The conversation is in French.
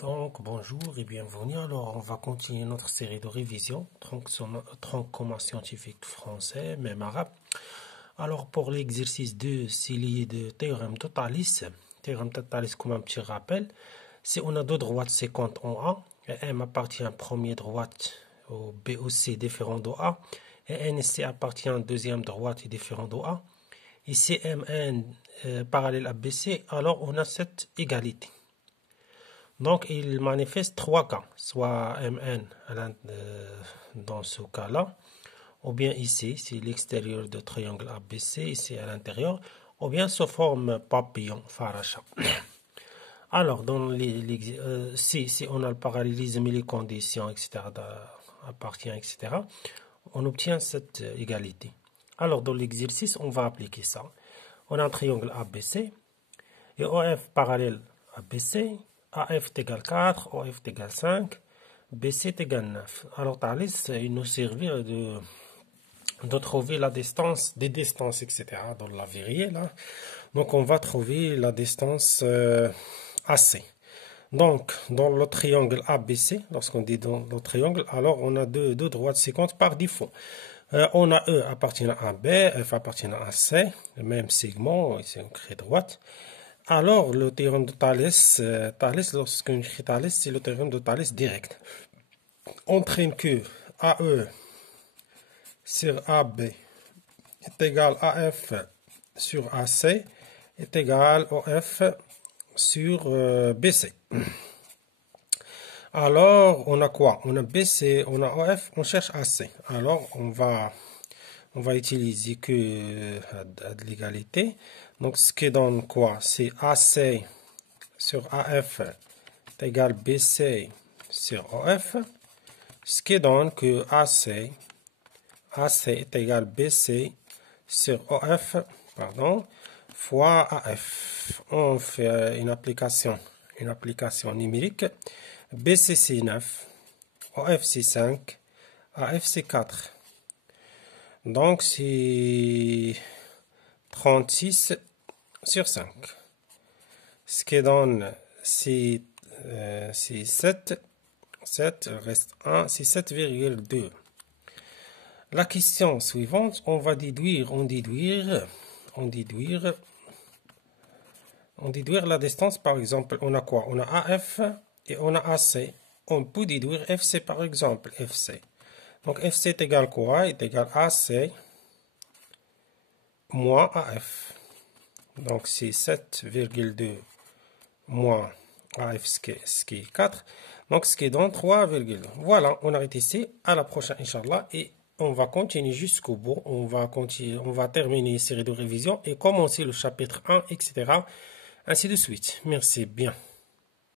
Donc, bonjour et bienvenue. Alors, on va continuer notre série de révision, tronc commun scientifique français, même arabe. Alors, pour l'exercice 2, c'est lié de théorème de Thalès. Théorème de Thalès, comme un petit rappel, si on a deux droites séquentes en A, et M appartient à première droite, au B ou C différent de A, et N et C appartient à deuxième droite et différent de A, et si MN parallèle à BC, alors on a cette égalité. Donc, il manifeste trois cas, soit Mn dans ce cas-là, ou bien ici, c'est l'extérieur du triangle ABC, ici à l'intérieur, ou bien sous forme papillon, faracha. Alors, si on a le parallélisme et les conditions, etc., appartient, etc., on obtient cette égalité. Alors, dans l'exercice, on va appliquer ça. On a un triangle ABC, et OF parallèle ABC, AF est égal 4, OF est égal 5, BC est égal 9. Alors, Thalès, il nous servir de trouver la distance, des distances, etc. dans la vérité, là. Donc, on va trouver la distance AC. Donc, dans le triangle ABC, lorsqu'on dit dans le triangle, alors on a deux droites séquentes par défaut. On a E appartenant à B, F appartenant à C, le même segment, ici on crée droite. Alors, le théorème de Thalès, lorsqu'on écrit Thalès, c'est le théorème de Thalès direct. Entraîne que AE sur AB est égal à AF sur AC est égal à F sur BC. Alors, on a quoi? On a BC, on a OF, on cherche AC. Alors, on va utiliser que de l'égalité. Donc, ce qui donne quoi? C'est AC sur AF est égal BC sur OF. Ce qui donne que AC est égal BC sur OF, fois AF. On fait une application numérique. BC c'est 9, OF c'est 5, AF c'est 4. Donc c'est 36 sur 5. Ce qui donne c'est 7. 7, il reste 1, c'est 7,2. La question suivante, on va déduire la distance. Par exemple, on a quoi? On a AF et on a AC. On peut déduire FC par exemple, FC. Donc FC est égal quoi? Est égal AC moins AF. Donc c'est 7,2 moins AF, ce qui est 4. Donc ce qui est dans 3,2. Voilà, on arrête ici. À la prochaine, Inch'Allah. Et on va continuer jusqu'au bout. On va terminer une série de révisions et commencer le chapitre 1, etc. Ainsi de suite. Merci bien.